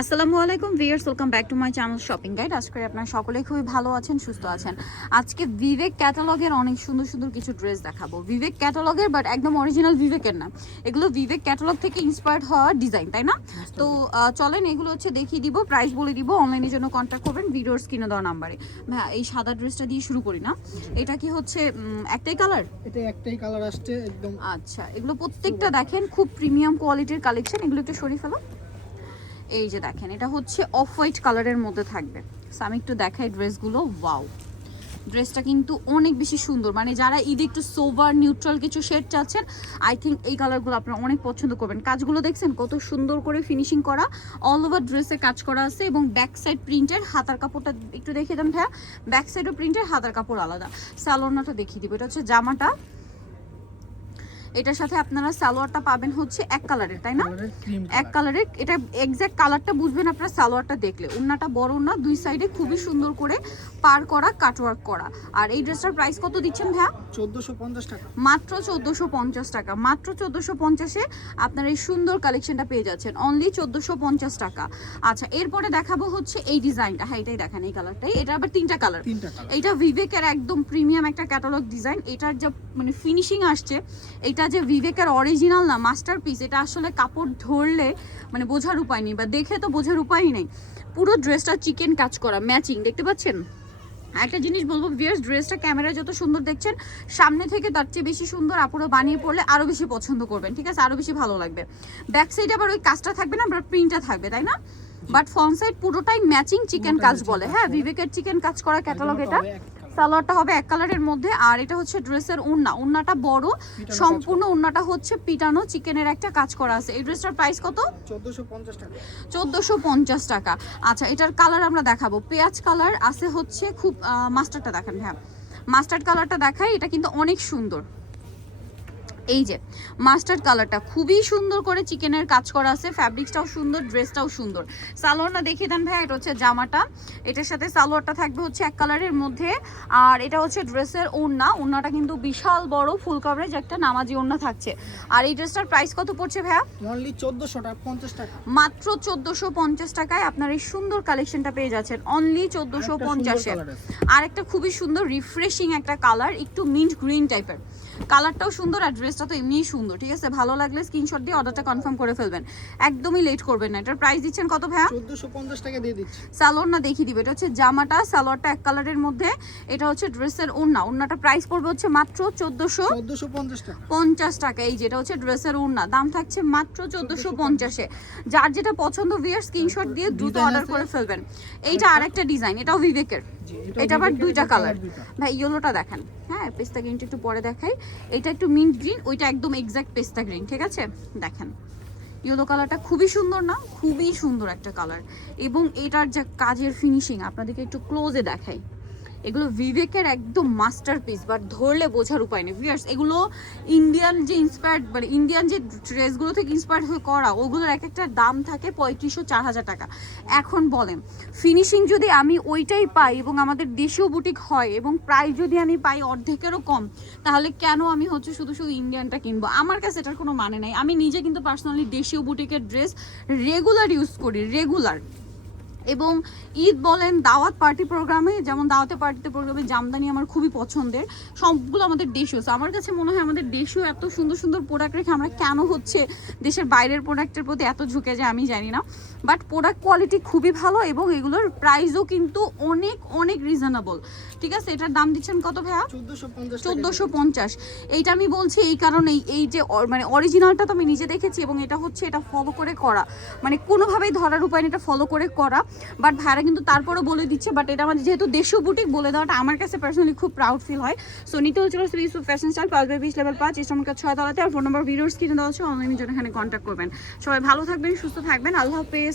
আসসালামু আলাইকুম viewers, welcome back to my channel shopping guide. আজকে আপনারা সকলেই খুবই ভালো আছেন, সুস্থ আছেন। আজকে বিবেক ক্যাটালগের অনেক সুন্দর সুন্দর কিছু ড্রেস দেখাবো। বিবেক ক্যাটালগের, বাট একদম অরিজিনাল বিবেকের না, এগুলো বিবেক ক্যাটালগ থেকে ইন্সপায়ার্ড হওয়া ডিজাইন, তাই না? তো চলেন এগুলো হচ্ছে দেখিয়ে দিব, প্রাইস বলে দিব, অনলাইনের জন্য কন্ট্যাক্ট করবেন ভিডিওর স্ক্রিনে দেওয়া নাম্বারে। হ্যাঁ, এই সাদা ড্রেসটা দিয়ে শুরু করি না? এটা কি হচ্ছে একটাই কালার? এটা একটাই কালার আসছে একদম। আচ্ছা, এগুলো প্রত্যেকটা দেখেন খুব প্রিমিয়াম কোয়ালিটির কালেকশন। এগুলো একটু সরিয়ে ফেলো। এই যে দেখেন, এটা হচ্ছে অফ হোয়াইট কালারের মধ্যে থাকবে। সো আমি একটু দেখাই ড্রেসগুলো। ওয়াও, ড্রেসটা কিন্তু অনেক বেশি সুন্দর। মানে যারা ঈদে একটু সোভার নিউট্রাল কিছু শেড চাচ্ছেন, আই থিঙ্ক এই কালারগুলো আপনারা অনেক পছন্দ করবেন। কাজগুলো দেখছেন কত সুন্দর করে ফিনিশিং করা, অল ওভার ড্রেসে কাজ করা আছে এবং ব্যাক সাইড প্রিন্টের। হাতার কাপড়টা একটু দেখিয়ে দেন ভাইয়া। ব্যাক সাইডও প্রিন্টের, হাতার কাপড় আলাদা। সালোয়ারটা দেখিয়ে দিব। এটা হচ্ছে জামাটা, এটার সাথে আপনারা সালোয়ারটা পাবেন হচ্ছে এক কালারের, তাই না? এক কালারের। এটা এক্স্যাক্ট কালারটা বুঝবেন আপনারা সালোয়ারটা দেখলে। ওন্নাটা বড় না, দুই সাইডে খুবই সুন্দর করে পার করা, কাটওয়ার্ক করা। আর এই ড্রেসটার প্রাইস কত দিচ্ছেন ভাইয়া? 1450 টাকা। মাত্র 1450 টাকা। মাত্র 1450-এ আপনারা এই সুন্দর কালেকশনটা পেয়ে যাচ্ছেন, অনলি 1450 টাকা। আচ্ছা, এরপরে দেখাবো হচ্ছে এই ডিজাইনটা। হ্যাঁ, এটাই দেখেন, এই কালারটাই। এটা আবার তিনটা কালার। এইটা বিবেকের একদম প্রিমিয়াম একটা ক্যাটালগ ডিজাইন। এটার যে মানে ফিনিশিং আসছে, এটা যে বিবেকের অরিজিনাল না, মাস্টারপিস। এটা আসলে কাপড় ধরলে মানে বোঝার উপায় নেই, বা দেখে তো বোঝার উপায়ই নেই। পুরো ড্রেসটা চিকেন কাজ করা, ম্যাচিং, দেখতে পাচ্ছেন? একটা জিনিস বলবো ভিউয়ার্স, ড্রেসটা ক্যামেরায় যত সুন্দর দেখছেন, সামনে থেকে তার চেয়ে বেশি সুন্দর। আপুরা বানিয়ে পড়লে আরো বেশি পছন্দ করবেন, ঠিক আছে? আরো বেশি ভালো লাগবে। ব্যাক সাইডে আবার ওই কাজটা থাকবে না, আবার প্রিন্টটা থাকবে, তাই না? বাট ফ্রন্ট সাইড পুরোটাই ম্যাচিং চিকেন কাজ বলে। হ্যাঁ, বিবেকের চিকেন কাজ করা ক্যাটালগ এটা। সালোয়ারটা হবে এক কালারের মধ্যে। আর এটা হচ্ছে ড্রেসের ওড়না। ওড়নাটা বড়, সম্পূর্ণ ওড়নাটা হচ্ছে পিটানো চিকেনের একটা কাজ করা আছে। এই ড্রেসটার প্রাইস কত? 1450 টাকা। 1450 টাকা। আচ্ছা, এটার কালার আমরা দেখাবো। পেঁয়াজ কালার আছে হচ্ছে, খুব মাস্টার্ডটা দেখেন। হ্যাঁ, মাস্টার্ড কালারটা দেখাই। এটা কিন্তু অনেক সুন্দর। এই যে মাস্টার্ড কালারটা খুবই সুন্দর করে চিকেনের কাজ করা আছে। ফ্যাব্রিক্সটাও সুন্দর, ড্রেসটাও সুন্দর। সালোয়ারটা দেখিয়ে দেন ভাই। এটা হচ্ছে জামাটা, এটার সাথে সালোয়ারটা থাকবে হচ্ছে এক কালারের মধ্যে। আর এটা হচ্ছে ড্রেসের ওড়না। ওড়নাটা কিন্তু বিশাল বড়, ফুল কভারেজ একটা নামাজি ওড়না থাকছে। আর এই ড্রেসটার প্রাইস কত পড়ছে ভাইয়া? অনলি 1450 টাকা। মাত্র 1450 টাকায় আপনার এই সুন্দর কালেকশনটা পেয়ে যাচ্ছেন, অনলি 1450-এ। আর একটা খুবই সুন্দর রিফ্রেশিং একটা কালার, একটু মিন্ট গ্রিন টাইপের। কালারটাও সুন্দর আর ড্রেসটা তো এমনিই সুন্দর, ঠিক আছে? ভালো লাগলে স্ক্রিনশট দিয়ে অর্ডারটা কনফার্ম করে ফেলবেন, একদমই লেট করবেন না। এটার প্রাইস দিচ্ছেন কত ভাইয়া? 1450 টাকা দিয়ে দিচ্ছি। সালোয়ার না দেখিয়ে দিবে। এটা হচ্ছে জামাটা, সালোয়ারটা এক কালারের মধ্যে। এটা হচ্ছে ড্রেসের ওড়না। ওড়নাটা প্রাইস পড়বে হচ্ছে মাত্র 1450 টাকা। এই যেটা হচ্ছে ড্রেসের ওড়না, দাম থাকছে মাত্র 1450-এ। যার যেটা পছন্দ ভিউয়ার স্ক্রিনশট দিয়ে দ্রুত অর্ডার করে ফেলবেন। এইটা আরেকটা ডিজাইন, এটাও বিবেকের। এটা আবার দুইটা কালার। ভাই ইয়েলোটা দেখেন। হ্যাঁ, পেস্তা গ্রিনটা একটু পরে দেখাই। এটা একটু মিন্ট গ্রিন, ওইটা একদম এক্স্যাক্ট পেস্তা গ্রিন, ঠিক আছে? দেখেন ইয়েলো কালারটা খুবই সুন্দর না? খুবই সুন্দর একটা কালার। এবং এটার যে কাজের ফিনিশিং আপনাদেরকে একটু ক্লোজে দেখাই। এগুলো বিবেকের একদম মাস্টারপিস, বাট ধরলে বোঝার উপায় নেই ভিউয়ার্স। এগুলো ইন্ডিয়ান যে ইন্সপায়ার্ড, মানে ইন্ডিয়ান যে ড্রেসগুলো থেকে ইন্সপায়ার্ড হয়ে করা, ওগুলোর এক একটা দাম থাকে 3500-4000 টাকা। এখন বলেন, ফিনিশিং যদি আমি ওইটাই পাই এবং আমাদের দেশীয় বুটিক হয় এবং প্রাইস যদি আমি পাই অর্ধেকেরও কম, তাহলে কেন আমি হচ্ছে শুধু শুধু ইন্ডিয়ানটা কিনবো? আমার কাছে এটার কোনো মানে নাই। আমি নিজে কিন্তু পার্সোনালি দেশীয় বুটিকের ড্রেস রেগুলার ইউজ করি, রেগুলার। এবং ঈদ বলেন, দাওয়াত পার্টি প্রোগ্রামে, যেমন দাওয়াতে পার্টিতে প্রোগ্রামে জামদানি আমার খুবই পছন্দের। সবগুলো আমাদের দেশীয়। আমার কাছে মনে হয় আমাদের দেশীয় এত সুন্দর সুন্দর প্রোডাক্ট রেখে আমরা কেন হচ্ছে দেশের বাইরের প্রোডাক্টের প্রতি এত ঝুঁকে যায় আমি জানি না। বাট প্রোডাক্ট কোয়ালিটি খুবই ভালো এবং এগুলোর প্রাইসও কিন্তু অনেক অনেক রিজনেবল, ঠিক আছে? এটার দাম দিচ্ছেন কত ভাইয়া? 1450। এইটা আমি বলছি এই কারণেই, এই যে মানে অরিজিনালটা তো আমি নিজে দেখেছি এবং এটা হচ্ছে এটা ফলো করে করা, মানে কোনোভাবেই ধরার উপায় নেই, এটা ফলো করে করা। বাট ভাইরা কিন্তু তারপরও বলে দিচ্ছে, বাট এটা আমাদের যেহেতু দেশীয় বুটিক বলে দেওয়াটা আমার কাছে পার্সোনালি খুব প্রাউড ফিল হয়। সো নিতে হচ্ছিল ইউসুফ ফ্যাশন স্টাইল, 5/20 লেভেল 5, ইস্টার্নকা 6 তলাতে। আর ফোন নাম্বার ভিডিওস কিনে দেওয়া হচ্ছে, অনলাইনের জন্য এখানে কন্ট্যাক্ট করবেন। সবাই ভালো থাকবেন, সুস্থ থাকবেন, আল্লাহ হাফেজ।